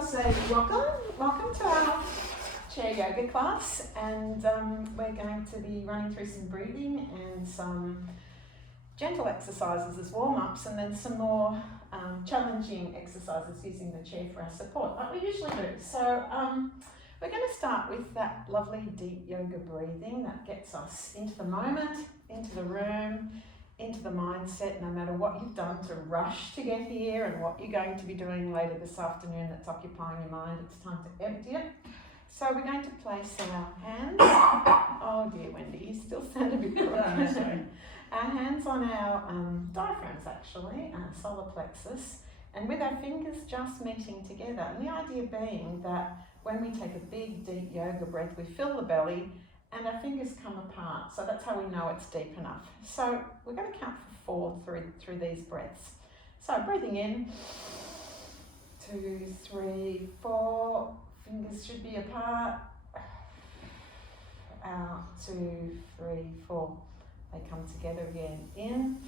I'll say welcome to our chair yoga class, and we're going to be running through some breathing and some gentle exercises as warm-ups, and then some more challenging exercises using the chair for our support, like we usually do. So we're going to start with that lovely deep yoga breathing that gets us into the moment, into the room, into the mindset, no matter what you've done to rush to get here and what you're going to be doing later this afternoon that's occupying your mind. It's time to empty it. So we're going to place our hands, oh dear Wendy, you still sound a bit crooked. Our hands on our diaphragms actually, our solar plexus, and with our fingers just meeting together. And the idea being that when we take a big deep yoga breath, we fill the belly and our fingers come apart. So that's how we know it's deep enough. So we're going to count for 4 through these breaths. So breathing in, 2, 3, 4, fingers should be apart. Out, 2, 3, 4. They come together again. In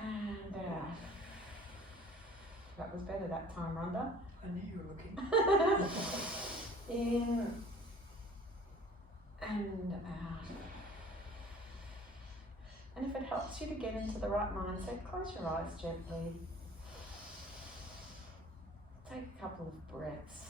and out. That was better that time, Rhonda. I knew you were looking. In and out. And if it helps you to get into the right mindset, close your eyes gently. Take a couple of breaths.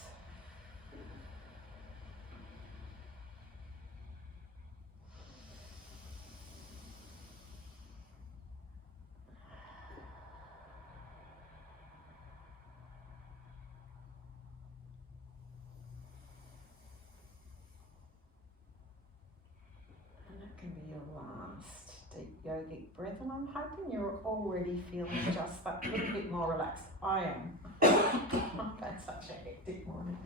Can be your last deep yogic breath, and I'm hoping you're already feeling just that little bit more relaxed. I am. I've had such a hectic morning.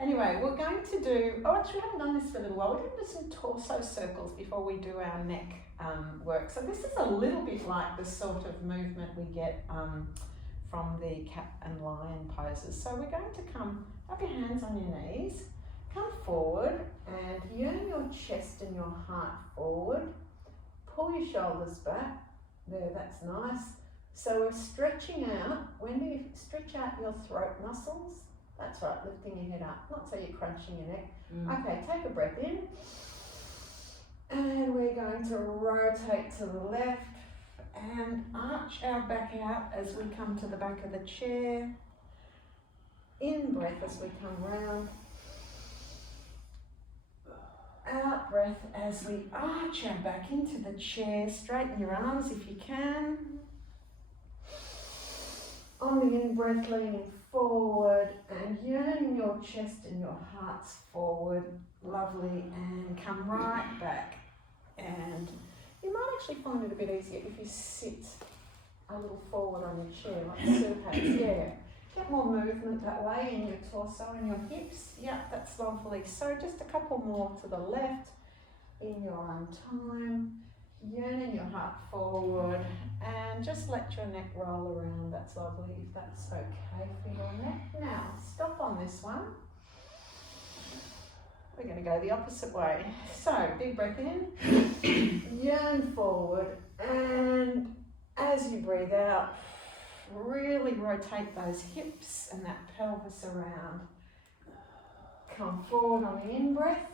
Anyway, we're going to do, actually we haven't done this for a little while. We're going to do some torso circles before we do our neck work. So this is a little bit like the sort of movement we get from the cat and lion poses. So we're going to have your hands on your knees. Come forward and yearn your chest and your heart forward. Pull your shoulders back. There, that's nice. So we're stretching out. When you stretch out your throat muscles, that's right, lifting your head up. Not so you're crunching your neck. Okay, take a breath in. And we're going to rotate to the left and arch our back out as we come to the back of the chair. In breath as we come round. Out breath as we arch our back into the chair. Straighten your arms if you can. On the in breath, leaning forward and yearning your chest and your hearts forward. Lovely. And come right back. And you might actually find it a bit easier if you sit a little forward on your chair, like supines. Yeah. Get more movement that way in your torso and your hips. Yeah, that's lovely. So just a couple more to the left in your own time. Yearning your heart forward and just let your neck roll around. That's lovely if that's okay for your neck. Now, stop on this one. We're going to go the opposite way. So, big breath in. Yearn forward, and as you breathe out, really rotate those hips and that pelvis around. Come forward on the in-breath.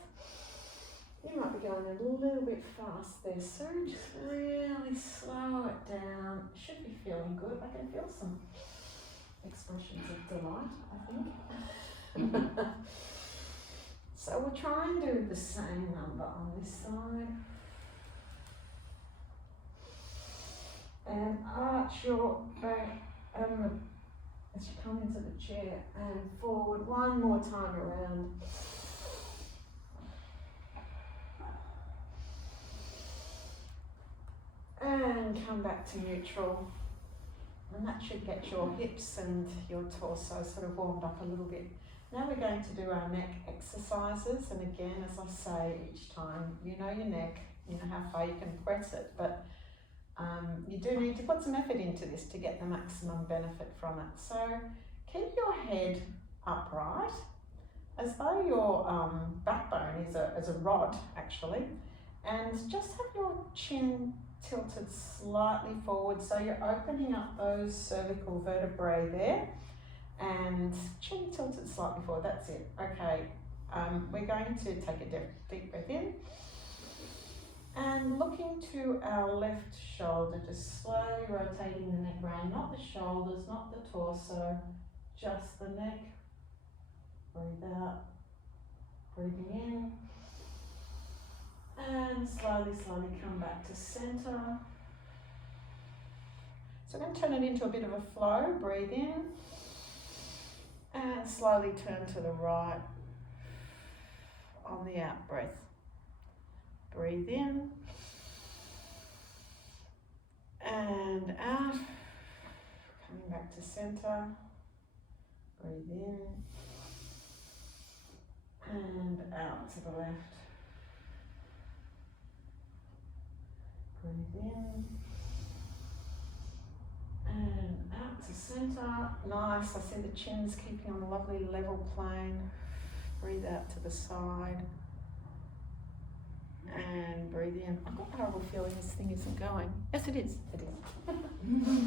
You might be going a little bit fast there, so just really slow it down. Should be feeling good. I can feel some expressions of delight, I think. So we'll try and do the same number on this side. And arch your back as you come into the chair and forward one more time around. And come back to neutral. And that should get your hips and your torso sort of warmed up a little bit. Now we're going to do our neck exercises. And again, as I say each time, you know your neck, you know how far you can press it, but you do need to put some effort into this to get the maximum benefit from it. So keep your head upright as though your backbone is a rod actually, and just have your chin tilted slightly forward, so you're opening up those cervical vertebrae there, and chin tilted slightly forward. That's it. Okay, we're going to take a deep breath in, and looking to our left shoulder, just slowly rotating the neck round, not the shoulders, not the torso, just the neck. Breathe out, breathing in, and slowly come back to centre. So I'm going to turn it into a bit of a flow. Breathe in, and slowly turn to the right on the out breath. Breathe in, and out, coming back to centre. Breathe in, and out to the left. Breathe in, and out to centre. Nice, I see the chin's keeping on a lovely level plane. Breathe out to the side. And breathe in. I've got a horrible feeling this thing isn't going. Yes, it is. It is.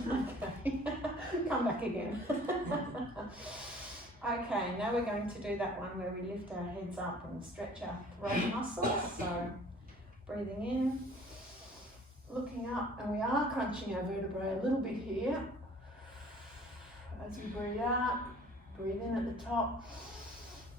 Okay. Come back again. Okay, now we're going to do that one where we lift our heads up and stretch our throat muscles. So breathing in, looking up, and we are crunching our vertebrae a little bit here. As we breathe out, breathe in at the top.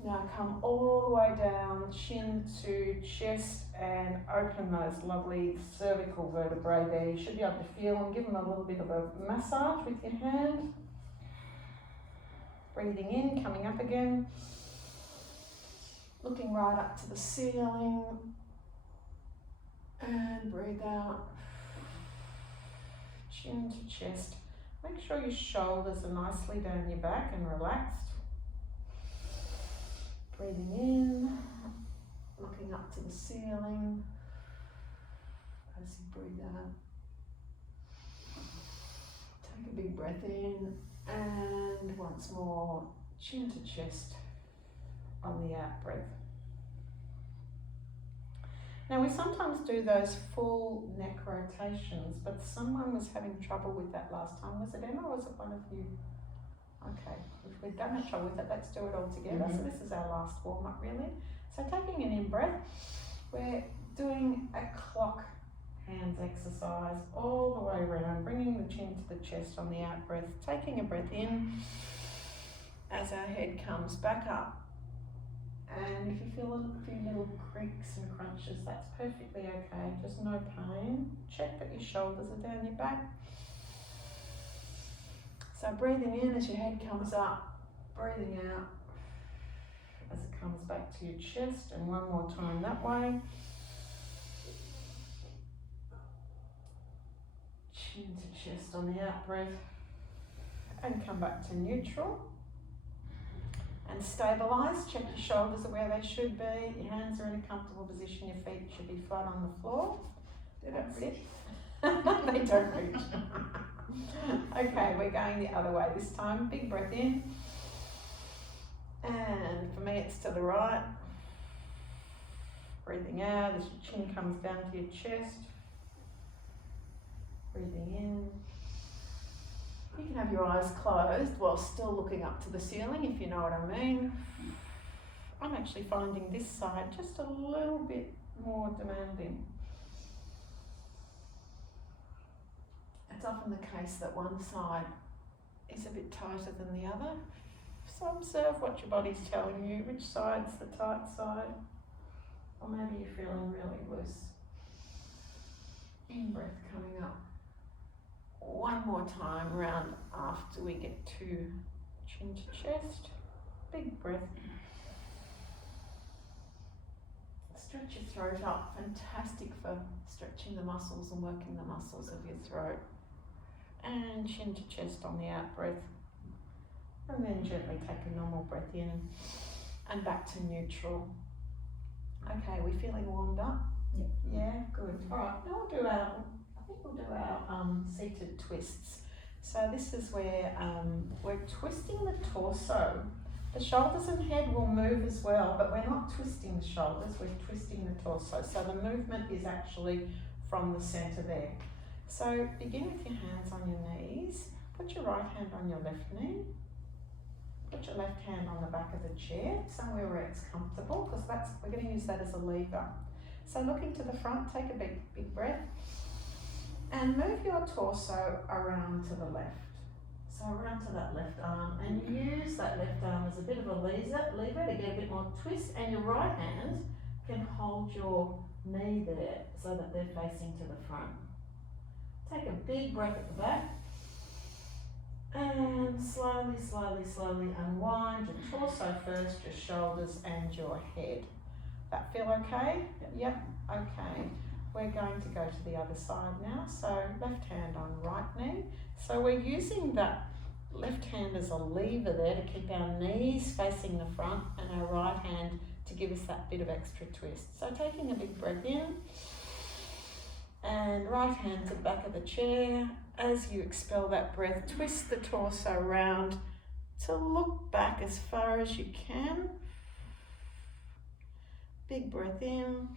Now come all the way down, chin to chest, and open those lovely cervical vertebrae there. You should be able to feel and give them a little bit of a massage with your hand. Breathing in, coming up again. Looking right up to the ceiling. And breathe out. Chin to chest. Make sure your shoulders are nicely down your back and relaxed. Breathing in, looking up to the ceiling as you breathe out. Take a big breath in, and once more, chin to chest on the out breath. Now we sometimes do those full neck rotations, but someone was having trouble with that last time. Was it Emma or was it one of you? Okay, if we don't have trouble with it, let's do it all together. So this is our last warm up really. So taking an in breath, we're doing a clock hands exercise all the way around, bringing the chin to the chest on the out breath, taking a breath in as our head comes back up. And if you feel a few little creaks and crunches, that's perfectly okay, just no pain. Check that your shoulders are down your back. So breathing in as your head comes up, breathing out as it comes back to your chest, and one more time that way. Chin to chest on the out breath, and come back to neutral. And stabilise, check your shoulders are where they should be, your hands are in a comfortable position, your feet should be flat on the floor. Do that fit? They don't reach. Okay, we're going the other way this time. Big breath in. And for me it's to the right. Breathing out as your chin comes down to your chest. Breathing in. You can have your eyes closed while still looking up to the ceiling, if you know what I mean. I'm actually finding this side just a little bit more demanding. It's often the case that one side is a bit tighter than the other. So observe what your body's telling you, which side's the tight side. Or maybe you're feeling really loose. In breath coming up. One more time round after we get to chin to chest. Big breath. Stretch your throat up. Fantastic for stretching the muscles and working the muscles of your throat. And chin to chest on the out breath. And then gently take a normal breath in and back to neutral. Okay, we feeling warmed up? Yeah. Yeah, good. All right, now we'll do our seated twists. So this is where we're twisting the torso. The shoulders and head will move as well, but we're not twisting the shoulders, we're twisting the torso. So the movement is actually from the center there. So begin with your hands on your knees. Put your right hand on your left knee. Put your left hand on the back of the chair, somewhere where it's comfortable, because we're going to use that as a lever. So looking to the front, take a big breath and move your torso around to the left. So around to that left arm, and use that left arm as a bit of a lever to get a bit more twist, and your right hand can hold your knee there so that they're facing to the front. Take a big breath at the back and slowly unwind your torso first, your shoulders and your head. That feel okay? Yep, okay. We're going to go to the other side now. So left hand on right knee. So we're using that left hand as a lever there to keep our knees facing the front and our right hand to give us that bit of extra twist. So taking a big breath in and right hand to the back of the chair. As you expel that breath, twist the torso around to look back as far as you can. Big breath in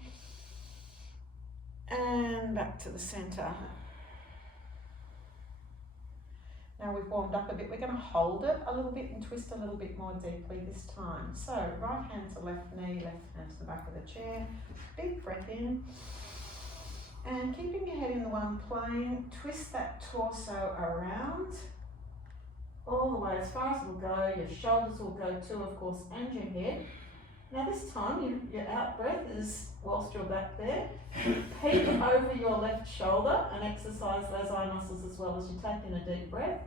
and back to the centre. Now we've warmed up a bit, we're going to hold it a little bit and twist a little bit more deeply this time. So right hand to left knee, left hand to the back of the chair. Big breath in. And keeping your head in the one plane, twist that torso around all the way as far as it will go. Your shoulders will go too, of course, and your head. Now this time, your out breath is, whilst you're back there, peek over your left shoulder and exercise those eye muscles as well as you take in a deep breath.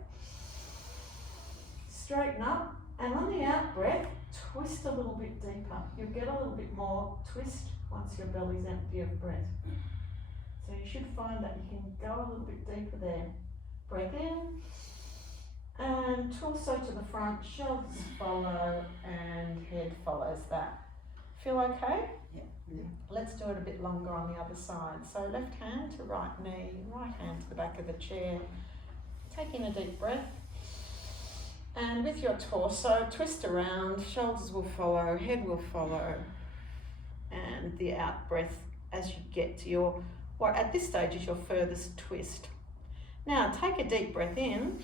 Straighten up, and on the out breath, twist a little bit deeper. You'll get a little bit more twist once your belly's empty of breath. So you should find that you can go a little bit deeper there. Breath in, and torso to the front, shoulders follow, and head follows that. Feel okay? Yeah. Let's do it a bit longer on the other side. So left hand to right knee, right hand to the back of the chair. Take in a deep breath. And with your torso, twist around, shoulders will follow, head will follow. And the out breath as you get to your, or at this stage is your furthest twist. Now take a deep breath in.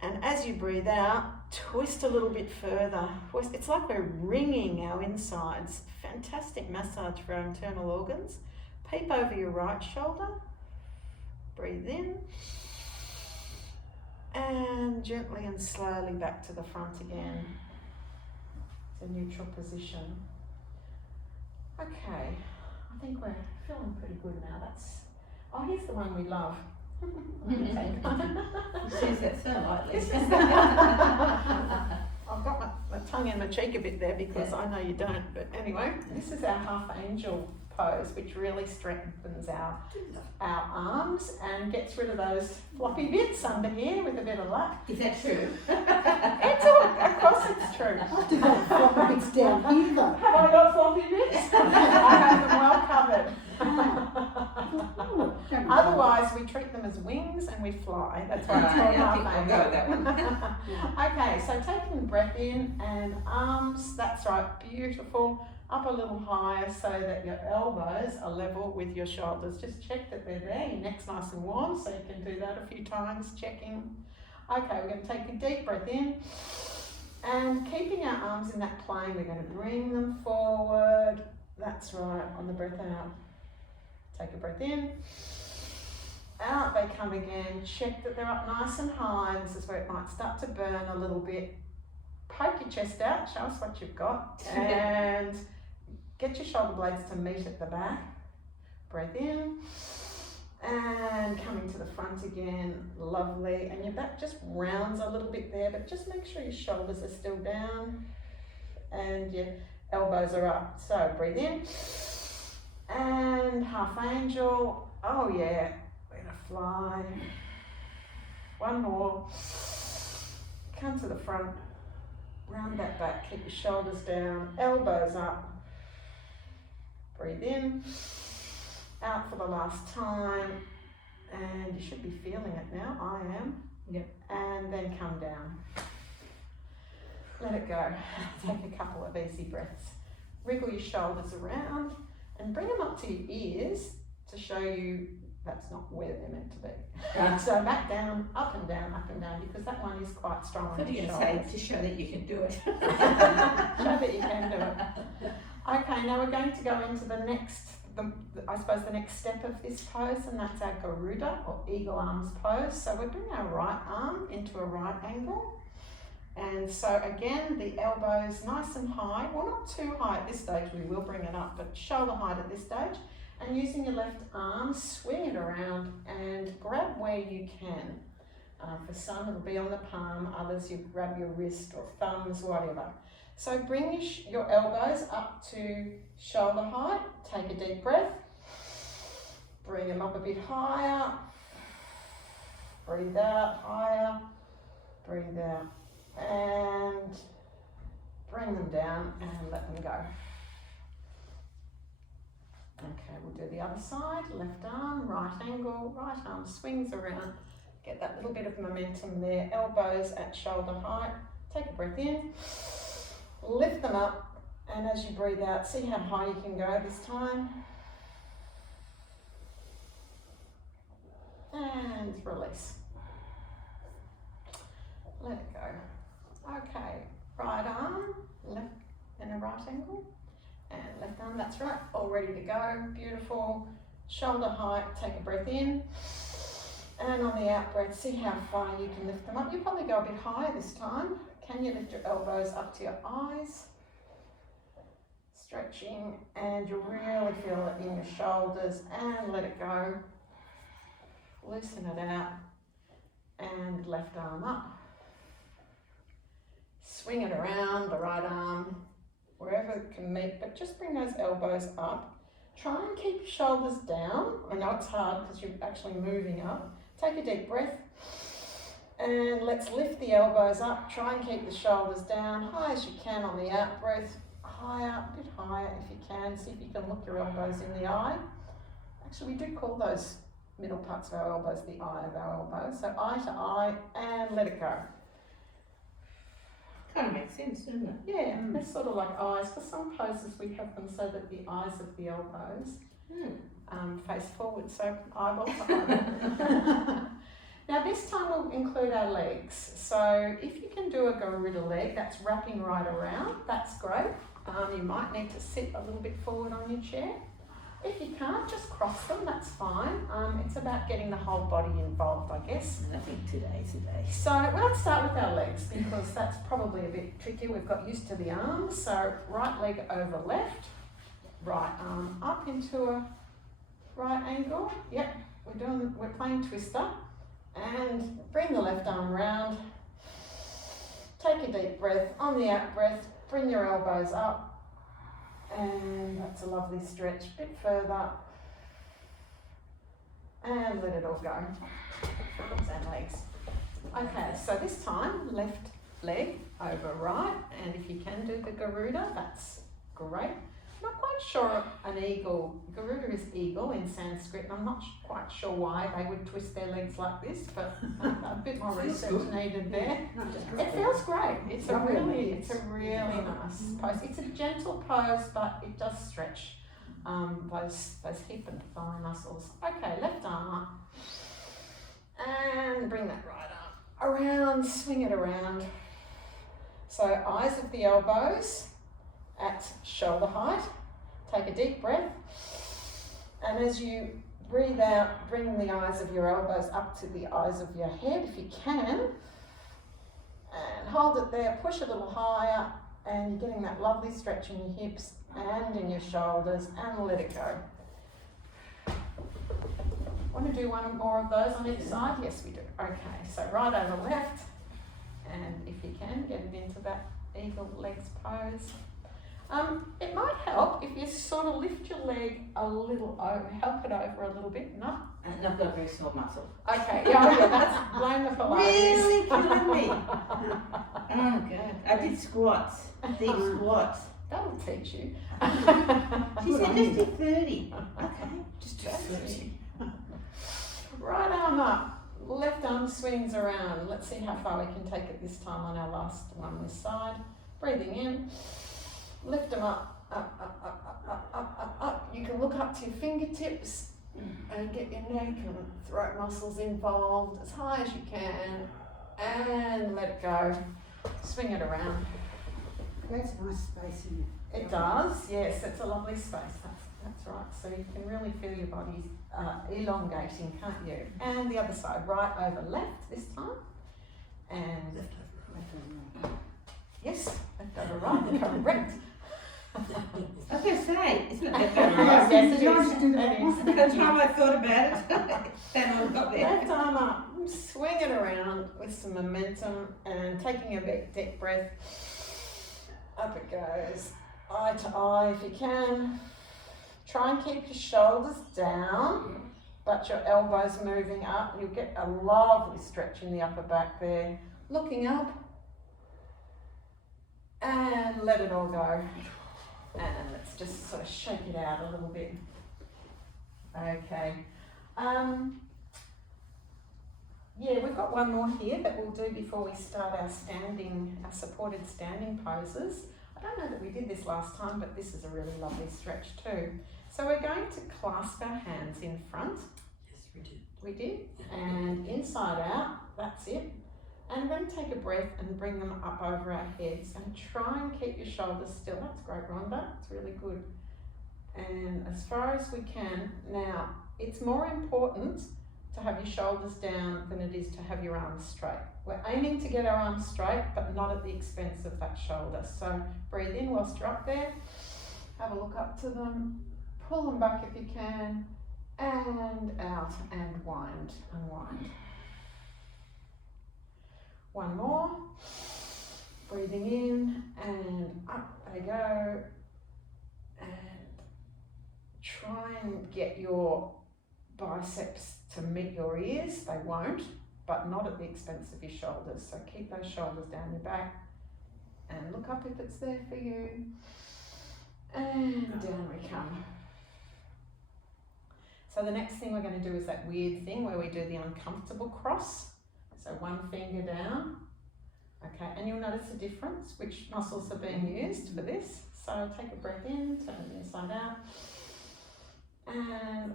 And as you breathe out, twist a little bit further. It's like we're wringing our insides. Fantastic massage for our internal organs. Peep over your right shoulder. Breathe in. And gently and slowly back to the front again. It's a neutral position. Okay, I think we're feeling pretty good now. Oh, here's the one we love. She says that so lightly. I've got my tongue in my cheek a bit there because I know you don't, but anyway, this is our half angel pose, which really strengthens our arms and gets rid of those floppy bits under here with a bit of luck. Is that true? Of course it's true. I do have floppy bits down here though. Have I got floppy bits? I have them well covered. Otherwise, we treat them as wings and we fly. That's why it's called half I'll go with that one. Okay, so taking breath in and arms, that's right, beautiful. Up a little higher so that your elbows are level with your shoulders. Just check that they're there. Your neck's nice and warm, so you can do that a few times, checking. Okay, we're going to take a deep breath in. And keeping our arms in that plane, we're going to bring them forward. That's right, on the breath out. Take a breath in. Out they come again. Check that they're up nice and high. This is where it might start to burn a little bit. Poke your chest out, show us what you've got. And get your shoulder blades to meet at the back. Breath in. And coming to the front again. Lovely. And your back just rounds a little bit there, but just make sure your shoulders are still down. And your elbows are up. So breathe in. And half angel. Oh yeah, we're gonna fly. One more. Come to the front. Round that back, keep your shoulders down, elbows up. Breathe in. Out for the last time. And you should be feeling it now. I am. Yep. And then come down. Let it go. Take a couple of easy breaths. Wriggle your shoulders around and bring them up to your ears to show you that's not where they're meant to be. So back down, up and down, because that one is quite strong What on are you your going to shoulders. say to show that you can do it? Show that you can do it. Okay, now we're going to go into the next, I suppose the next step of this pose, and that's our Garuda or eagle arms pose. So we bring our right arm into a right angle. And so again, the elbows nice and high, well not too high at this stage, we will bring it up, but shoulder height at this stage. And using your left arm, swing it around and grab where you can. For some it'll be on the palm, others you grab your wrist or thumbs, whatever. So bring your elbows up to shoulder height, take a deep breath, bring them up a bit higher, breathe out, higher, breathe out, and bring them down and let them go. Okay, we'll do the other side, left arm, right angle, right arm swings around, get that little bit of momentum there, elbows at shoulder height, take a breath in, lift them up, and as you breathe out, see how high you can go this time. And release. Let it go. Okay, right arm, left in a right angle, and left arm, that's right, all ready to go, beautiful. Shoulder height, take a breath in, and on the out breath, see how far you can lift them up. You'll probably go a bit higher this time. Can you lift your elbows up to your eyes? Stretching, and you'll really feel it in your shoulders, and let it go. Loosen it out, and left arm up. Swing it around, the right arm, wherever it can meet, but just bring those elbows up. Try and keep your shoulders down. I know it's hard because you're actually moving up. Take a deep breath, and let's lift the elbows up. Try and keep the shoulders down, high as you can on the out breath. Higher, a bit higher if you can. See if you can look your elbows in the eye. Actually, we do call those middle parts of our elbows the eye of our elbows. So eye to eye, and let it go. Kind of makes sense, doesn't it? Yeah, they're sort of like eyes. For some poses we have them so that the eyes of the elbows face forward, so eyeball to eyeball. Now this time we'll include our legs. So if you can do a Garuda leg, that's wrapping right around, that's great. You might need to sit a little bit forward on your chair. If you can't, just cross them, that's fine. It's about getting the whole body involved, I guess. I think today's the day. So well, let's start with our legs because that's probably a bit tricky. We've got used to the arms. So right leg over left, right arm up into a right angle. Yep, we're playing twister. And bring the left arm round. Take a deep breath. On the out breath, bring your elbows up. And that's a lovely stretch. A bit further. And let it all go. Arms and legs. Okay, so this time, left leg over right. And if you can do the Garuda, that's great. I'm not quite sure an eagle, Garuda is eagle in Sanskrit, and I'm not quite sure why they would twist their legs like this, but a bit more research needed there. It feels great. It's a really nice pose. It's a gentle pose, but it does stretch those hip and thigh muscles. Okay, left arm up, and bring that right arm around, swing it around. So eyes of the elbows at shoulder height. Take a deep breath, and as you breathe out, bring the eyes of your elbows up to the eyes of your head if you can, and hold it there, push a little higher, and you're getting that lovely stretch in your hips and in your shoulders, and let it go. Want to do one more of those on each side? Yes, we do. Okay, so right over left, and if you can, get it into that eagle legs pose. It might help if you sort of lift your leg a little over, help it over a little bit. No? And I've got a very small muscle. Okay, yeah, that's blame the Pilates. Really killing me. Oh God, I did squats, deep squats. That'll teach you. She said just do 30. Okay, just do 30. Right arm up, left arm swings around. Let's see how far we can take it this time on our last one this side. Breathing in. Lift them up, up, up, up, up, up, up, up, up. You can look up to your fingertips And get your neck and throat muscles involved as high as you can. And let it go. Swing it around. That's nice space in it. It does, yes, it's a lovely space. That's right. So you can really feel your body elongating, can't you? And the other side, right over left this time. And Left over right. yes, left over right, correct. I was going to say, it's not left over Yes, right. yes, it You want is. to do It that? is. By the time I thought about it, then I got there. Left arm up, swing it around with some momentum and taking a big deep breath. Up it goes, eye to eye if you can. Try and keep your shoulders down, but your elbows moving up. You'll get a lovely stretch in the upper back there. Looking up, and let it all go. And let's just sort of shake it out a little bit. Okay. Yeah, we've got one more here that we'll do before we start our supported standing poses. I don't know that we did this last time, but this is a really lovely stretch too. So we're going to clasp our hands in front. Yes, we did. We did. And inside out, that's it. And we're going to take a breath and bring them up over our heads and try and keep your shoulders still. That's great, Rhonda. It's really good. And as far as we can. Now, it's more important to have your shoulders down than it is to have your arms straight. We're aiming to get our arms straight, but not at the expense of that shoulder. So breathe in whilst you're up there. Have a look up to them. Pull them back if you can. And out and wind, unwind. One more. Breathing in and up they go. And try and get your biceps to meet your ears. They won't, but not at the expense of your shoulders. So keep those shoulders down your back and look up if it's there for you. And down we come. So the next thing we're going to do is that weird thing where we do the uncomfortable cross. So one finger down. Okay, and you'll notice the difference, which muscles are being used for this. So take a breath in, turn it inside out. And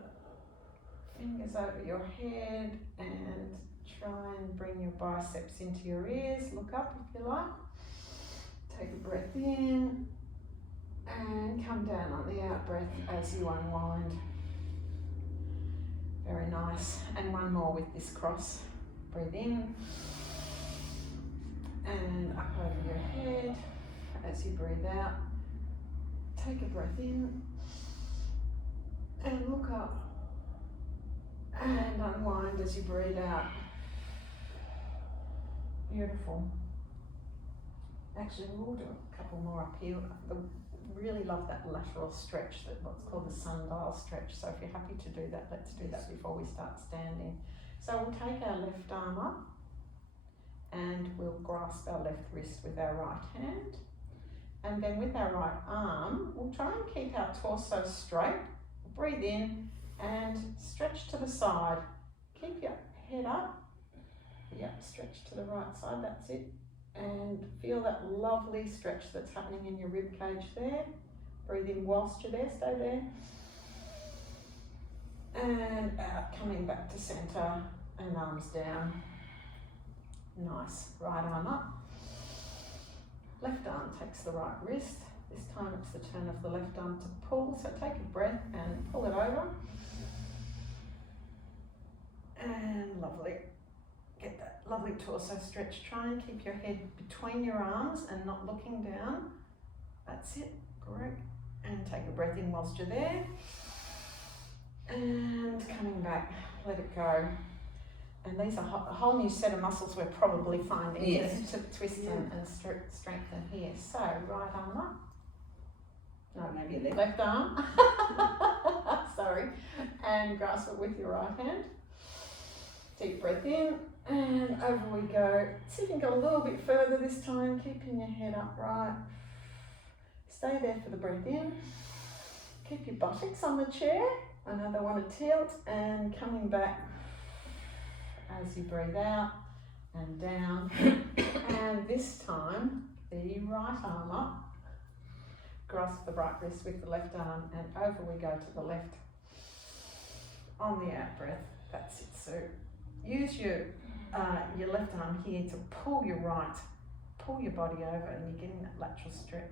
fingers over your head and try and bring your biceps into your ears. Look up if you like. Take a breath in and come down on the out breath as you unwind. Very nice. And one more with this cross. Breathe in and up over your head as you breathe out. Take a breath in and look up and unwind as you breathe out. Beautiful. Actually, we'll do a couple more up here. I really love that lateral stretch, that what's called the sundial stretch. So if you're happy to do that, let's do that before we start standing. So we'll take our left arm up and we'll grasp our left wrist with our right hand. And then with our right arm, we'll try and keep our torso straight. Breathe in and stretch to the side. Keep your head up. Yep, stretch to the right side, that's it. And feel that lovely stretch that's happening in your rib cage there. Breathe in whilst you're there, stay there. And out, coming back to centre and arms down. Nice, right arm up. Left arm takes the right wrist. This time it's the turn of the left arm to pull. So take a breath and pull it over. And lovely. Get that lovely torso stretch. Try and keep your head between your arms and not looking down. That's it, great. And take a breath in whilst you're there. And coming back, let it go. And these are a whole new set of muscles we're probably finding Yes. to twist and strengthen here. So, right arm up. No, maybe left arm. Sorry. And grasp it with your right hand. Deep breath in and over we go. See if you can go a little bit further this time, keeping your head upright. Stay there for the breath in. Keep your buttocks on the chair. I know they want to tilt, and coming back as you breathe out and down. And this time, the right arm up. Grasp the right wrist with the left arm and over we go to the left. on the out breath. That's it. So use your left arm here to pull your body over, and you're getting that lateral stretch.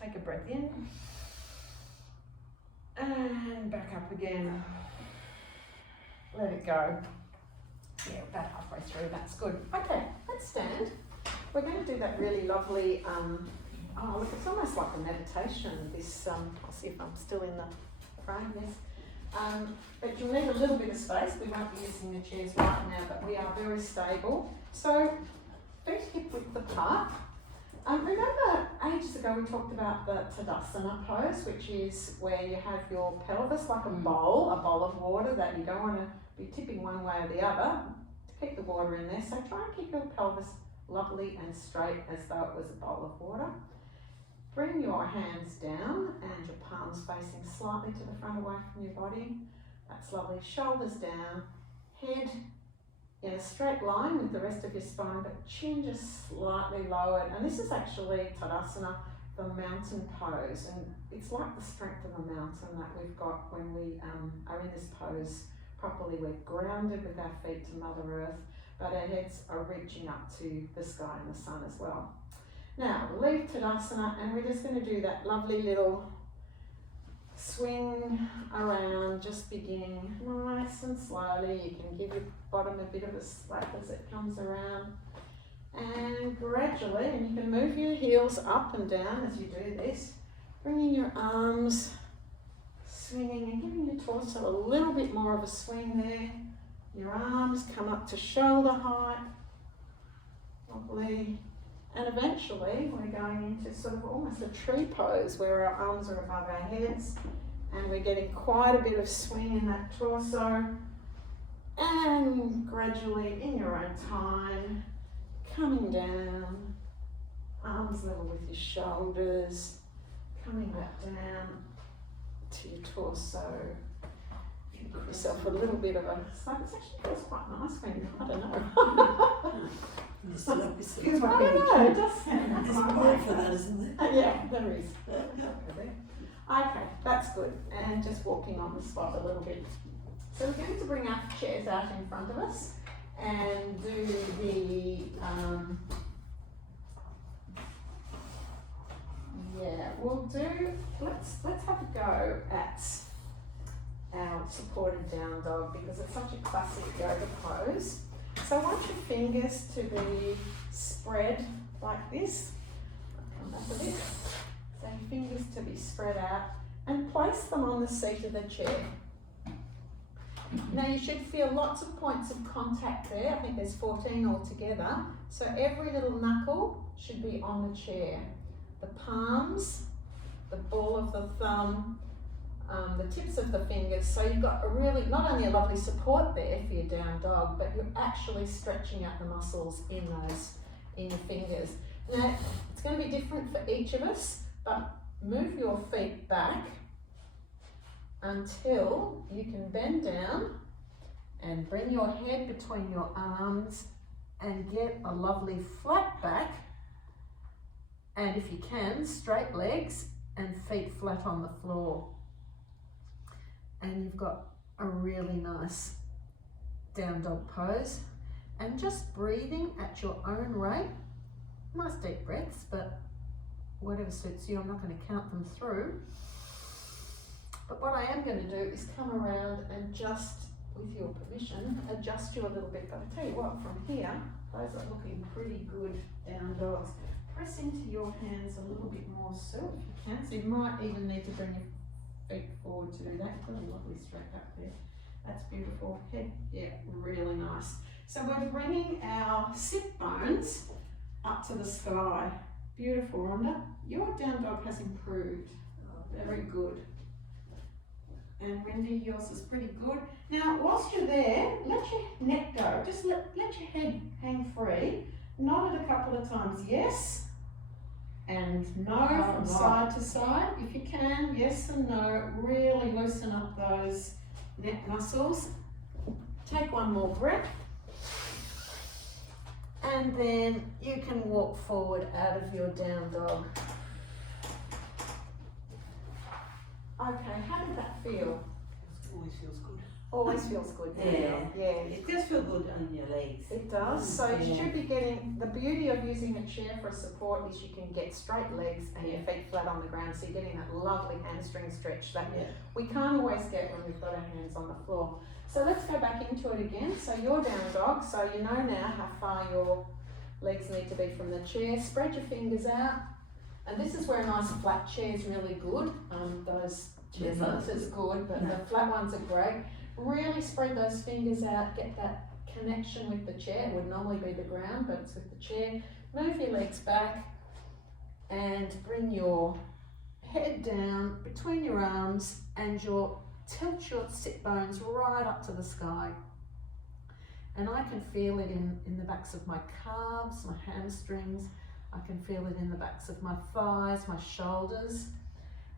Take a breath in and back up again. Let it go. Yeah, about halfway through. That's good. Okay, let's stand. We're going to do that really lovely. Oh, look, it's almost like a meditation. This. I'll see if I'm still in the frame. Yes. But you'll need a little bit of space. We won't be using the chairs right now, but we are very stable. So, feet hip width apart. Remember ages ago we talked about the Tadasana pose, which is where you have your pelvis like a bowl of water that you don't want to be tipping one way or the other to keep the water in there. So try and keep your pelvis lovely and straight as though it was a bowl of water. Bring your hands down and your palms facing slightly to the front away from your body. That's lovely. Shoulders down, head in a straight line with the rest of your spine, but chin just slightly lowered. And this is actually Tadasana, the mountain pose. And it's like the strength of a mountain that we've got when we are in this pose properly. We're grounded with our feet to Mother Earth, but our heads are reaching up to the sky and the sun as well. Now, leave Tadasana, and we're just going to do that lovely little swing around, just beginning nice and slowly. You can give your bottom a bit of a slap as it comes around. And gradually, and you can move your heels up and down as you do this, bringing your arms, swinging and giving your torso a little bit more of a swing there. Your arms come up to shoulder height. Lovely. And eventually we're going into sort of almost a tree pose where our arms are above our heads and we're getting quite a bit of swing in that torso. And gradually, in your own time, coming down, arms level with your shoulders, coming back down to your torso. Give yourself a little bit of a slap. It actually feels quite nice when, I don't know. I don't know, it does sound There's a word for that, isn't there? yeah, there is. Okay, that's good. And just walking on the spot a little bit. So we're going to bring our chairs out in front of us and do the, let's have a go at our supported down dog because it's such a classic yoga pose. So I want your fingers to be spread like this. Come back a bit. So your fingers to be spread out and place them on the seat of the chair. Now you should feel lots of points of contact there. I think there's 14 altogether. So every little knuckle should be on the chair. The palms, the ball of the thumb, the tips of the fingers. So you've got a really, not only a lovely support there for your down dog, but you're actually stretching out the muscles in your fingers. Now, it's going to be different for each of us, but move your feet back until you can bend down and bring your head between your arms and get a lovely flat back. And if you can, straight legs and feet flat on the floor. And you've got a really nice down dog pose. And just breathing at your own rate. Nice deep breaths, but whatever suits you, I'm not going to count them through. But what I am going to do is come around and just, with your permission, adjust you a little bit. But I tell you what, from here, those are looking pretty good down dogs. Press into your hands a little bit more so if you can. So you might even need to bring your feet forward to do that. Got a lovely strap up there. That's beautiful. Head, yeah, really nice. So we're bringing our sit bones up to the sky. Beautiful, Rhonda. Your down dog has improved. Very good. And Wendy, yours is pretty good. Now, whilst you're there, let your neck go. Just let your head hang free. Nod it a couple of times, yes and no, from side to side. If you can, yes and no. Really loosen up those neck muscles. Take one more breath. And then you can walk forward out of your down dog. Okay, how did that feel? Always feels good. Always feels good. Yeah. Yeah. It does feel good on your legs. It does. So you Yeah. should be getting, the beauty of using a chair for support is you can get straight legs and your feet flat on the ground, so you're getting that lovely hamstring stretch that Yeah. we can't always get when we've got our hands on the floor. So let's go back into it again. So you're down dog, so you know now how far your legs need to be from the chair. Spread your fingers out. And this is where a nice flat chair is really good. Those chairs aren't as good, but the flat ones are great. Really spread those fingers out, get that connection with the chair. It would normally be the ground, but it's with the chair. Move your legs back and bring your head down between your arms and tilt your sit bones right up to the sky. And I can feel it in the backs of my calves, my hamstrings. I can feel it in the backs of my thighs, my shoulders.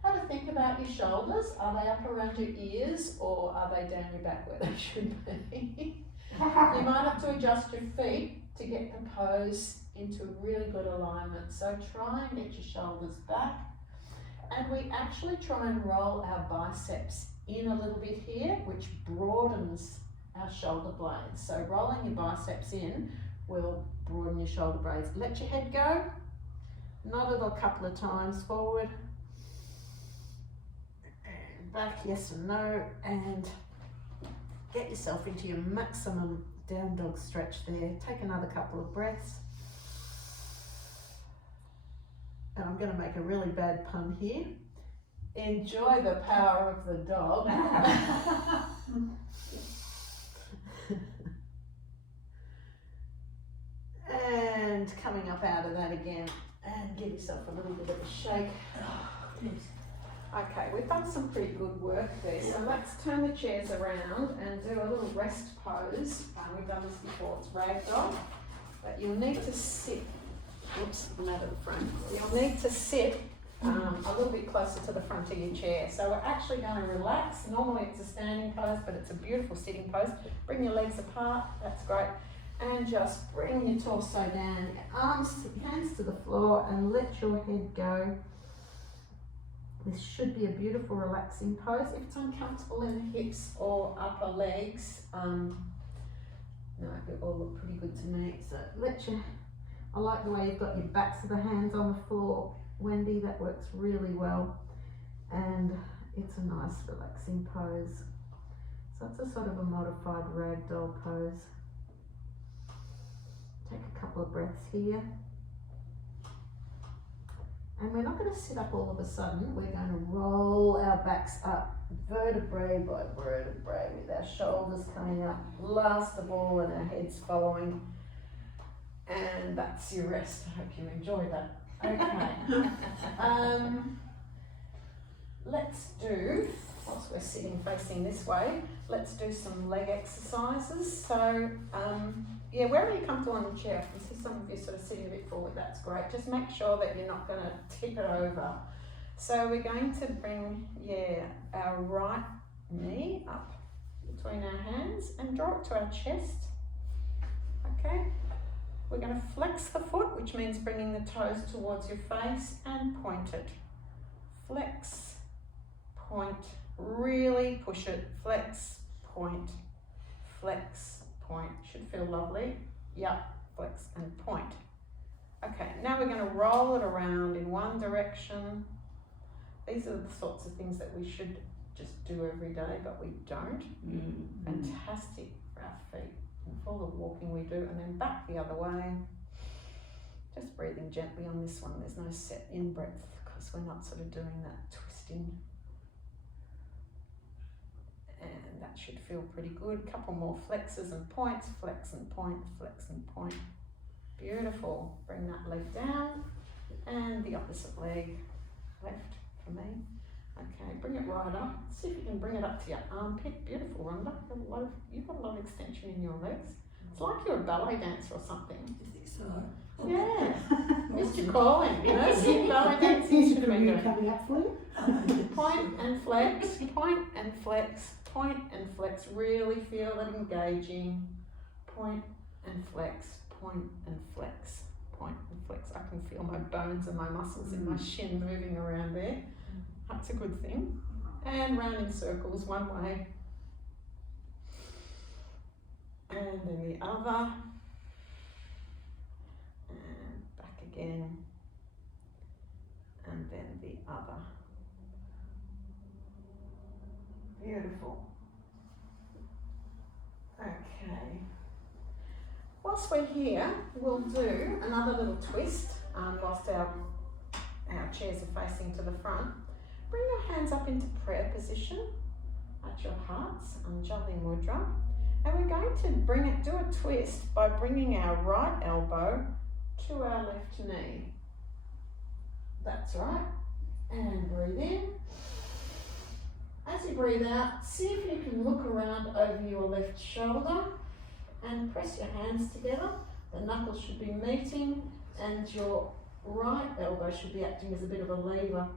Have a think about your shoulders. Are they up around your ears or are they down your back where they should be? You might have to adjust your feet to get the pose into really good alignment. So try and get your shoulders back. And we actually try and roll our biceps in a little bit here, which broadens our shoulder blades. So rolling your biceps in will broaden your shoulder blades. Let your head go. Nod it a couple of times forward. Back, yes and no, and get yourself into your maximum down dog stretch there. Take another couple of breaths. And I'm going to make a really bad pun here. Enjoy the power of the dog. And coming up out of that again, and give yourself a little bit of a shake. Okay, we've done some pretty good work there, so let's turn the chairs around and do a little rest pose. We've done this before, it's ragdoll, but you'll need to sit, oops, I'm out of the front. You'll need to sit a little bit closer to the front of your chair. So we're actually going to relax. Normally it's a standing pose, but it's a beautiful sitting pose. Bring your legs apart, that's great. And just bring your torso down, your hands to the floor, and let your head go. This should be a beautiful relaxing pose. If it's uncomfortable in the hips or upper legs, no, they all look pretty good to me. So I like the way you've got your backs of the hands on the floor, Wendy, that works really well. And it's a nice relaxing pose. So it's a sort of a modified ragdoll pose. Take a couple of breaths here. And we're not going to sit up all of a sudden, we're going to roll our backs up vertebrae by vertebrae with our shoulders coming up last of all and our heads following. And that's your rest. I hope you enjoyed that. Okay. Let's do, whilst we're sitting facing this way, let's do some leg exercises. So, yeah, wherever you comfortable on the chair, I can see some of you sort of sitting a bit forward, that's great. Just make sure that you're not going to tip it over. So we're going to bring, our right knee up between our hands and draw it to our chest. Okay, we're going to flex the foot, which means bringing the toes towards your face and point it. Flex, point, really push it, flex, point, flex, point. Should feel lovely. Yep, flex and point. Okay, now we're going to roll it around in one direction. These are the sorts of things that we should just do every day, but we don't. Fantastic for our feet and for all the walking we do, and then back the other way. Just breathing gently on this one. There's no set in breath because we're not sort of doing that twisting. And that should feel pretty good. Couple more flexes and points, flex and point, flex and point. Beautiful. Bring that leg down and the opposite leg left for me. Okay, bring it right up. See if you can bring it up to your armpit. Beautiful, Rhonda. You've got a lot of extension in your legs. It's like you're a ballet dancer or something. I think so. Yeah. Missed your calling, you know, some ballet dancing should have been doing. Coming up for you? Point and flex, point and flex, point and flex. Really feel it engaging. Point and flex, point and flex, point and flex. I can feel my bones and my muscles in my shin moving around there. That's a good thing. And round in circles one way and then the other, and back again, and then the other. Beautiful. Okay. Whilst we're here, we'll do another little twist whilst our chairs are facing to the front. Bring your hands up into prayer position at your hearts, Anjali Mudra. And we're going to do a twist by bringing our right elbow to our left knee. That's right. And breathe in. As you breathe out, see if you can look around over your left shoulder and press your hands together. The knuckles should be meeting and your right elbow should be acting as a bit of a lever.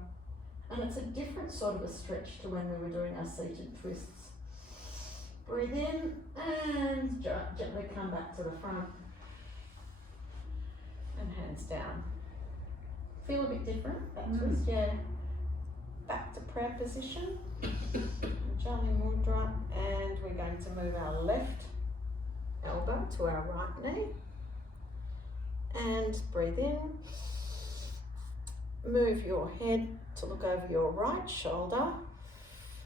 And it's a different sort of a stretch to when we were doing our seated twists. Breathe in and gently come back to the front. And hands down. Feel a bit different, that twist, yeah. Back to prayer position. Jali Mudra, and we're going to move our left elbow to our right knee. And breathe in. Move your head to look over your right shoulder.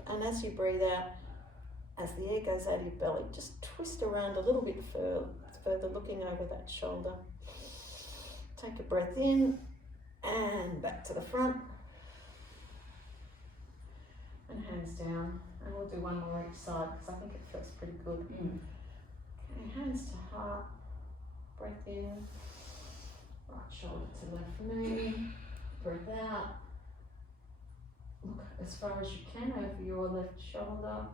And as you breathe out, as the air goes out of your belly, just twist around a little bit further, looking over that shoulder. Take a breath in and back to the front. And hands down. And we'll do one more each side because I think it feels pretty good. Okay, hands to heart. Breath in. Right shoulder to left knee. Breath out. Look as far as you can over your left shoulder.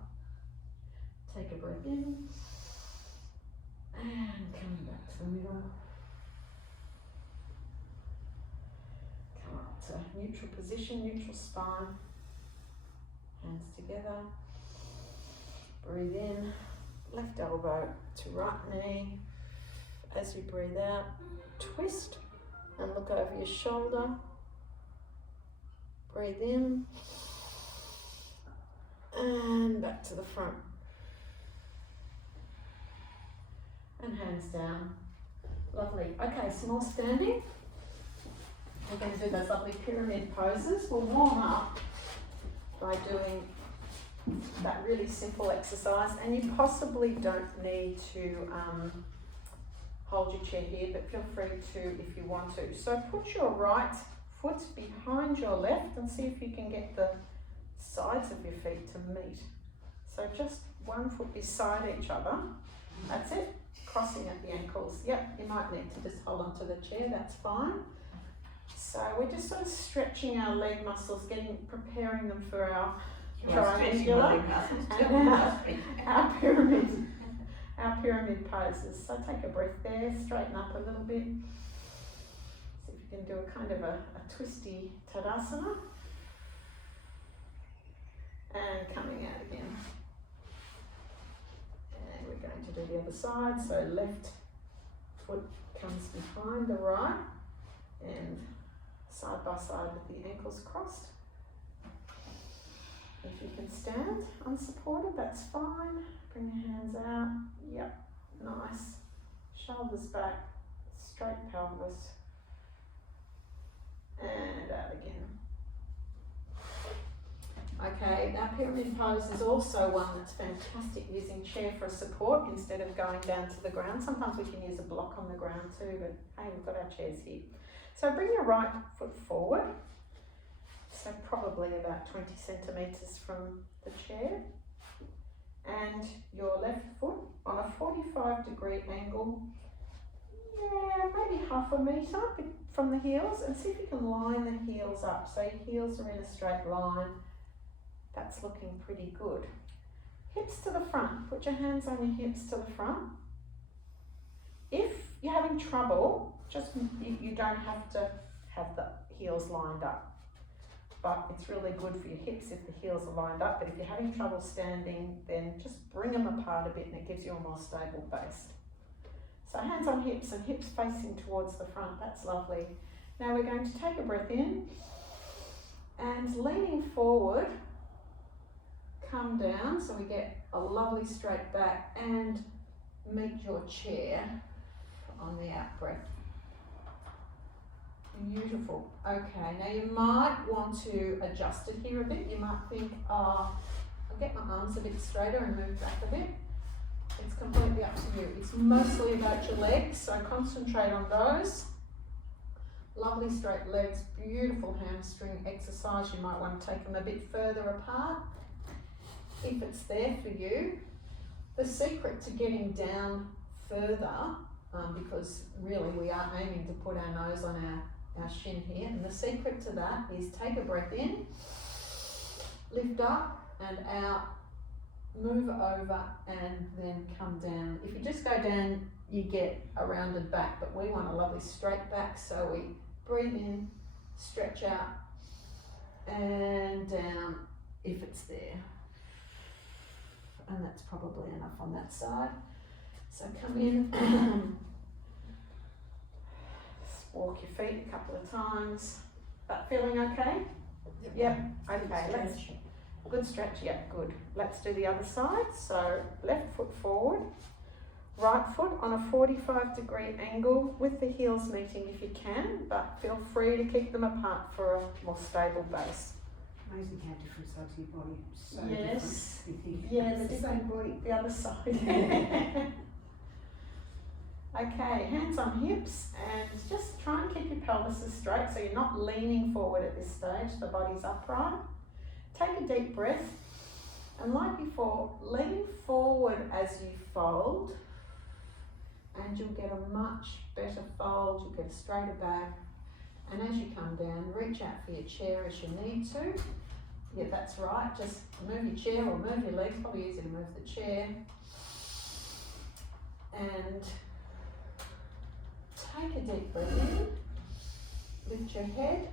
Take a breath in. And come back to the middle. Come up to neutral position, neutral spine. Hands together. Breathe in. Left elbow to right knee. As you breathe out, twist and look over your shoulder. Breathe in. And back to the front. And hands down. Lovely. Okay, some more standing. We're going to do those lovely pyramid poses. We'll warm up by doing that really simple exercise, and you possibly don't need to hold your chair here, but feel free to if you want to. So put your right foot behind your left and see if you can get the sides of your feet to meet. So just one foot beside each other. That's it. Crossing at the ankles. Yep, you might need to just hold onto the chair, that's fine. So we're just sort of stretching our leg muscles, preparing them for our triangular and our pyramid poses. So take a breath there, straighten up a little bit. See if you can do a kind of a twisty Tadasana. And coming out again. And we're going to do the other side. So left foot comes behind the right and side by side with the ankles crossed. If you can stand unsupported, that's fine. Bring your hands out. Yep, nice. Shoulders back, straight pelvis. And out again. Okay, our pyramid pose is also one that's fantastic using chair for support instead of going down to the ground. Sometimes we can use a block on the ground too, but hey, we've got our chairs here. So bring your right foot forward. So probably about 20 centimetres from the chair. And your left foot on a 45-degree angle. Yeah, maybe half a metre from the heels, and see if you can line the heels up. So your heels are in a straight line. That's looking pretty good. Hips to the front. Put your hands on your hips to the front. If you're having trouble, you don't have to have the heels lined up. But it's really good for your hips if the heels are lined up. But if you're having trouble standing, then just bring them apart a bit and it gives you a more stable base. So hands on hips and hips facing towards the front. That's lovely. Now we're going to take a breath in and leaning forward, come down so we get a lovely straight back and meet your chair on the out breath. Beautiful. Okay, now you might want to adjust it here a bit. You might think, I'll get my arms a bit straighter and move back a bit. It's completely up to you. It's mostly about your legs, so concentrate on those. Lovely straight legs, beautiful hamstring exercise. You might want to take them a bit further apart if it's there for you. The secret to getting down further, because really we are aiming to put our nose on our shin here, and the secret to that is take a breath in, lift up and out, move over and then come down. If you just go down, you get a rounded back, but we want a lovely straight back, so we breathe in, stretch out and down if it's there. And that's probably enough on that side. So come in, walk your feet a couple of times. That feeling okay? Yep. Okay, let's, good stretch, yep, good. Let's do the other side. So left foot forward, right foot on a 45-degree angle with the heels meeting if you can, but feel free to keep them apart for a more stable base. Amazing how different sides of your body. So Yes. different. You think, Yeah, it's the same body. The other side. Okay, hands on hips and just try and keep your pelvis straight so you're not leaning forward at this stage, the body's upright. Take a deep breath and like before, lean forward as you fold and you'll get a much better fold, you'll get a straighter back. And as you come down, reach out for your chair as you need to. Yeah, that's right, just move your chair or move your legs, probably easier to move the chair. And take a deep breath in, lift your head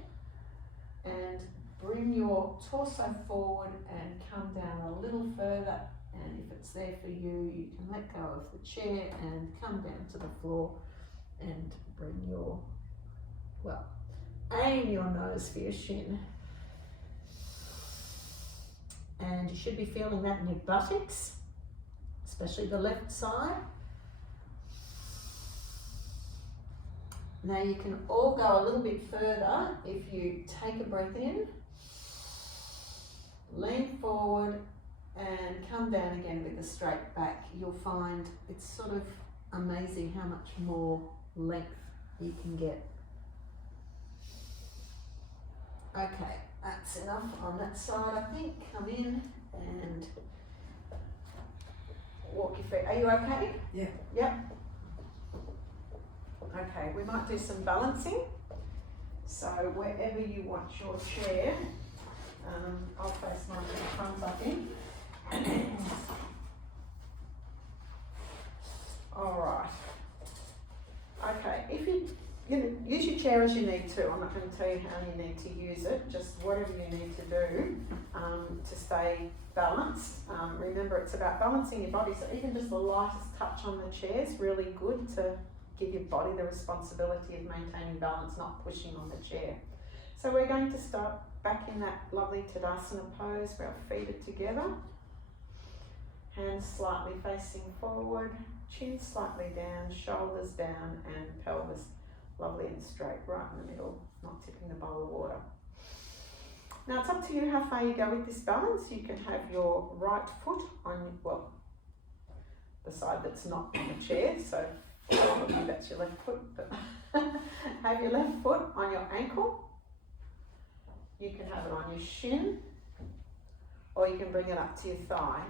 and bring your torso forward and come down a little further, and if it's there for you, you can let go of the chair and come down to the floor and bring your, well, aim your nose for your shin. And you should be feeling that in your buttocks, especially the left side. Now you can all go a little bit further if you take a breath in, lean forward and come down again with a straight back. You'll find it's sort of amazing how much more length you can get. Okay, that's enough on that side I think. Come in and walk your feet. Are you okay? Yeah. Yep. Okay, we might do some balancing. So wherever you want your chair, I'll face mine to the front, I think. All right. Okay, if you use your chair as you need to. I'm not going to tell you how you need to use it, just whatever you need to do to stay balanced. Remember, it's about balancing your body, so even just the lightest touch on the chair is really good to give your body the responsibility of maintaining balance, not pushing on the chair. So we're going to start back in that lovely Tadasana pose where our feet are together, hands slightly facing forward, chin slightly down, shoulders down and pelvis lovely and straight, right in the middle, not tipping the bowl of water. Now it's up to you how far you go with this balance. You can have your right foot on, well, the side that's not on the chair, so that's your left foot, but have your left foot on your ankle. You can have it on your shin, or you can bring it up to your thigh.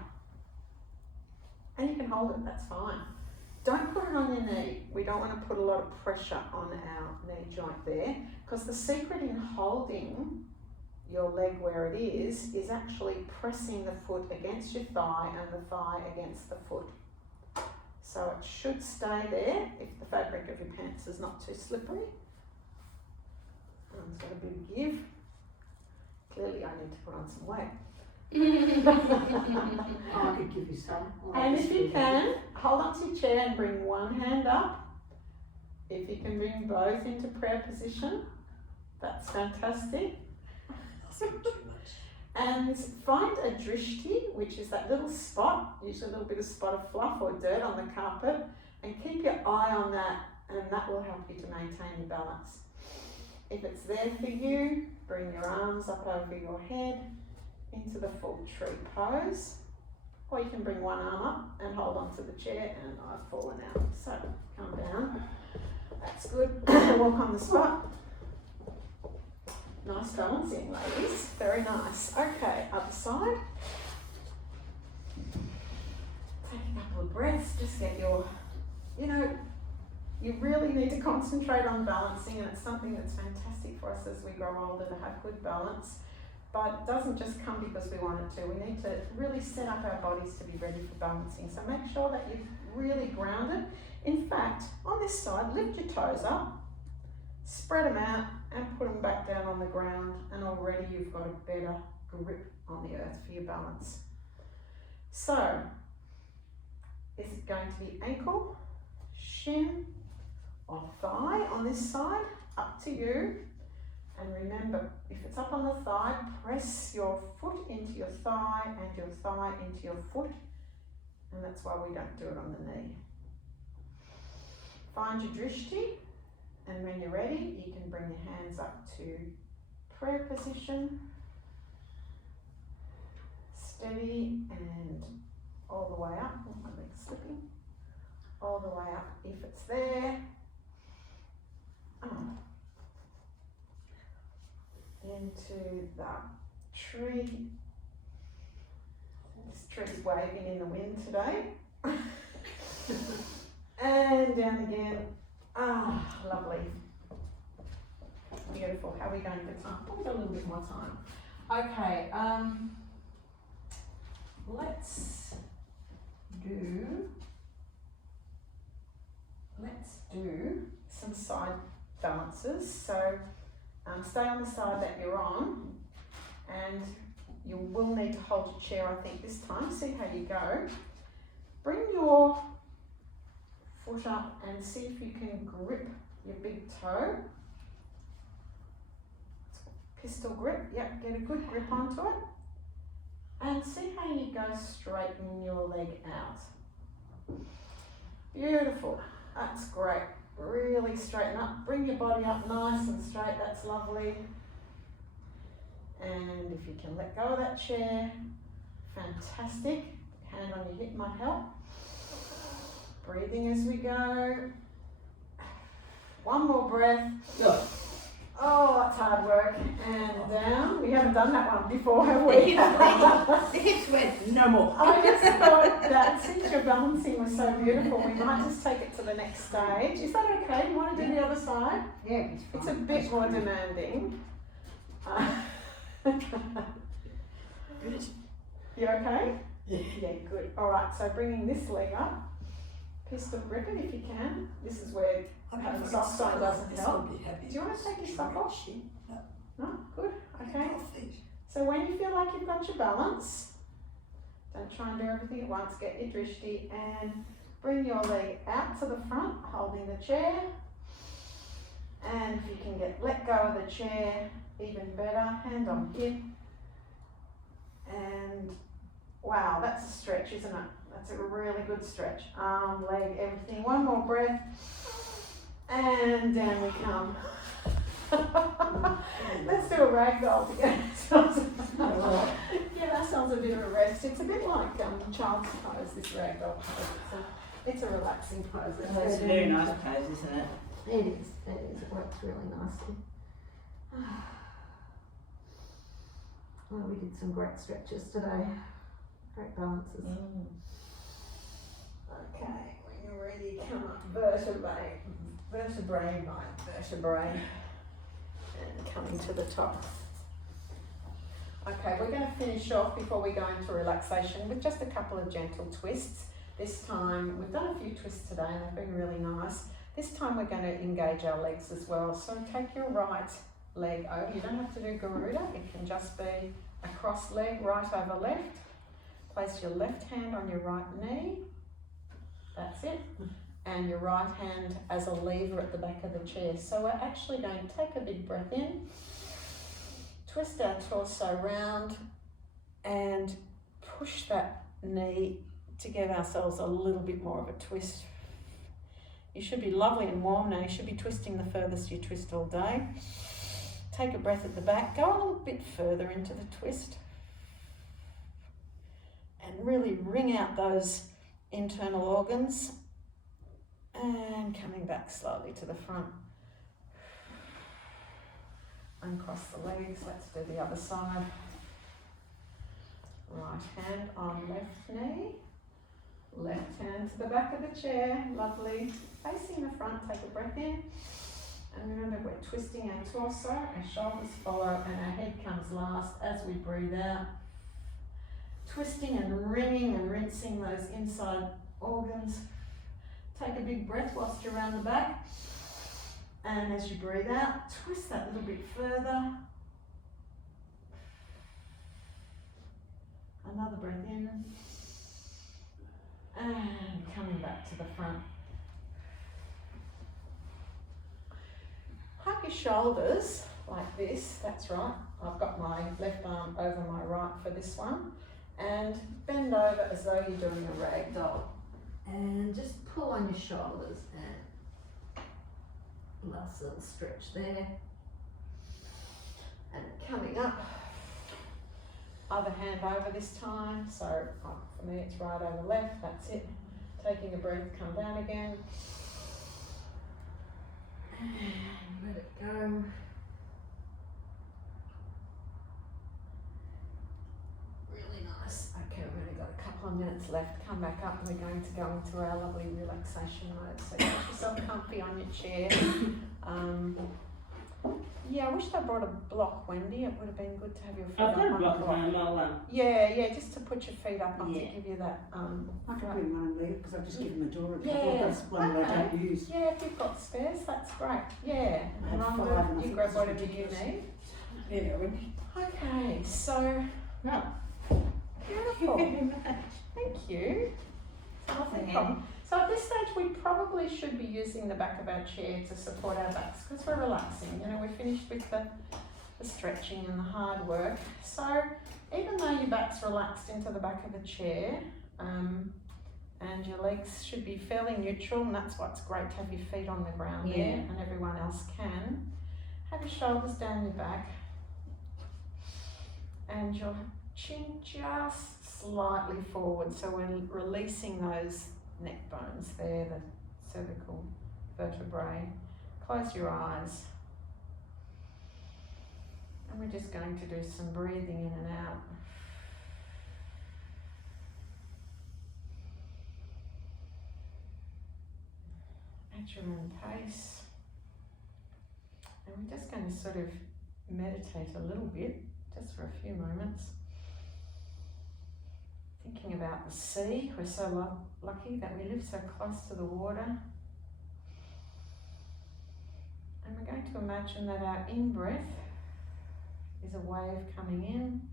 And you can hold it, that's fine. Don't put it on your knee. We don't want to put a lot of pressure on our knee joint there, because the secret in holding your leg where it is actually pressing the foot against your thigh and the thigh against the foot. So it should stay there if the fabric of your pants is not too slippery. It's got a big give. Clearly I need to put on some weight. I could give you some. And if you can, hold onto your chair and bring one hand up. If you can bring both into prayer position, that's fantastic. That's not too much. And find a drishti, which is that little spot, usually a little bit of spot of fluff or dirt on the carpet, and keep your eye on that, and that will help you to maintain your balance. If it's there for you, bring your arms up over your head into the full tree pose, or you can bring one arm up and hold onto the chair, and I've fallen out. So come down, that's good. Walk on the spot. Nice balancing, ladies, very nice. Okay, other side. Take a couple of breaths, just get your, you really need to concentrate on balancing, and it's something that's fantastic for us as we grow older to have good balance. But it doesn't just come because we want it to. We need to really set up our bodies to be ready for balancing. So make sure that you're really grounded. In fact, on this side, lift your toes up, spread them out, and put them back down on the ground, and already you've got a better grip on the earth for your balance. So, is it going to be ankle, shin, or thigh on this side? Up to you. And remember, if it's up on the thigh, press your foot into your thigh and your thigh into your foot. And that's why we don't do it on the knee. Find your drishti, and when you're ready, you can bring your hands up to prayer position. Steady and all the way up. Oh, my leg's slipping. All the way up if it's there. Into the tree. This tree's waving in the wind today. And down again. Lovely. Beautiful. How are we going for time? Oh, we've got a little bit more time. Okay, let's do some side balances. So stay on the side that you're on, and you will need to hold your chair, I think, this time. See how you go. Bring your foot up and see if you can grip your big toe. Pistol grip, yep, get a good grip onto it. And see how you go, straighten your leg out. Beautiful, that's great. Really straighten up, bring your body up nice and straight, that's lovely. And if you can let go of that chair, fantastic. Hand on your hip might help. Breathing as we go. One more breath. Oh, that's hard work. And down. We haven't done that one before, have we? The hips went, no more. I just thought that since your balancing was so beautiful, we might just take it to the next stage. Is that okay? You want to do the other side? Yeah, it's fine. It's a bit more demanding. Good. You okay? Yeah. Yeah, good. All right, so bringing this leg up. Pistol grip it if you can. This is where having socks on doesn't help. Do you want to take your sock off? No? Good. Okay. So when you feel like you've got your balance, don't try and do everything at once. Get your drishti and bring your leg out to the front, holding the chair. And if you can let go of the chair, even better. Hand on hip. And wow, that's a stretch, isn't it? That's a really good stretch. Arm, leg, everything. One more breath. And down we come. Let's do a ragdoll together. Yeah, that sounds a bit of a rest. It's a bit like child's pose, this ragdoll pose. It's a relaxing pose. That's a very nice pose, isn't it? It is. It works really nicely. Oh, we did some great stretches today. Great balances. Okay, when you're ready, come up vertebrae by vertebrae, and coming to the top. Okay, we're going to finish off before we go into relaxation with just a couple of gentle twists. This time, we've done a few twists today and they've been really nice. This time we're going to engage our legs as well. So take your right leg over. You don't have to do Garuda, it can just be a cross leg, right over left. Place your left hand on your right knee. That's it. And your right hand as a lever at the back of the chair. So we're actually going to take a big breath in, twist our torso round, and push that knee to give ourselves a little bit more of a twist. You should be lovely and warm now. You should be twisting the furthest you twist all day. Take a breath at the back. Go a little bit further into the twist. And really wring out those internal organs. And coming back slowly to the front. Uncross the legs. Let's do the other side. Right hand on left knee. Left hand to the back of the chair. Lovely. Facing the front, take a breath in. And remember, we're twisting our torso, our shoulders follow, and our head comes last as we breathe out. Twisting and wringing and rinsing those inside organs. Take a big breath whilst you're around the back. And as you breathe out, twist that little bit further. Another breath in. And coming back to the front. Hug your shoulders like this, that's right. I've got my left arm over my right for this one. And bend over as though you're doing a rag doll. And just pull on your shoulders and last little stretch there. And coming up. Other hand over this time. So for me it's right over left, that's it. Taking a breath, come down again. And let it go. Really nice. Okay, we've only got a couple of minutes left. Come back up and we're going to go into our lovely relaxation mode. So get yourself comfy on your chair. Yeah, I wish I brought a block, Wendy. It would have been good to have your feet I've up got a on block the of my Yeah, just to put your feet up on Yeah. to give you that. I can right. bring mine there because I've just given the door a couple. Yeah, That's one that I don't use. Yeah, if you've got spares, that's great. Yeah, I and have I'm 5 and I good. You think grab this whatever is you need. Yeah, Wendy. Okay, so No. beautiful. Thank you. Nothing Yeah. problem. So at this stage, we probably should be using the back of our chair to support our backs because we're relaxing. You know, we're finished with the stretching and the hard work. So even though your back's relaxed into the back of the chair, and your legs should be fairly neutral, and that's what's great to have your feet on the ground Yeah. there, and everyone else can. Have your shoulders down your back, and your chin just slightly forward, so we're releasing those neck bones there, the cervical vertebrae. Close your eyes. And we're just going to do some breathing in and out. At your own pace. And we're just going to sort of meditate a little bit, just for a few moments. Thinking about the sea. We're so lucky that we live so close to the water. And we're going to imagine that our in-breath is a wave coming in.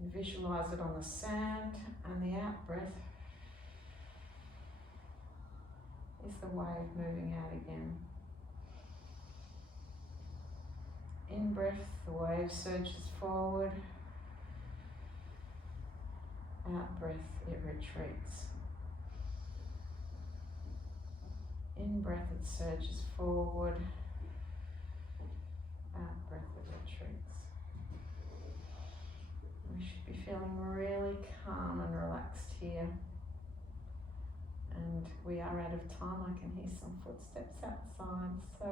You can visualize it on the sand, and the out-breath is the wave moving out again. In-breath, the wave surges forward. Out-breath, it retreats. In-breath, it surges forward. Out-breath, it retreats. We should be feeling really calm and relaxed here. And we are out of time. I can hear some footsteps outside. So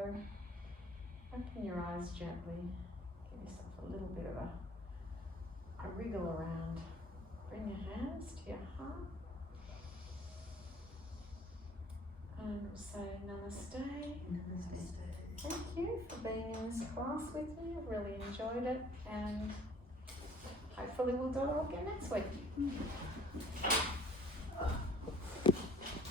open your eyes gently. Give yourself a little bit of a wriggle around. Bring your hands to your heart. And we'll say namaste. Thank you for being in this class with me. I've really enjoyed it, and hopefully we'll do it all again next week.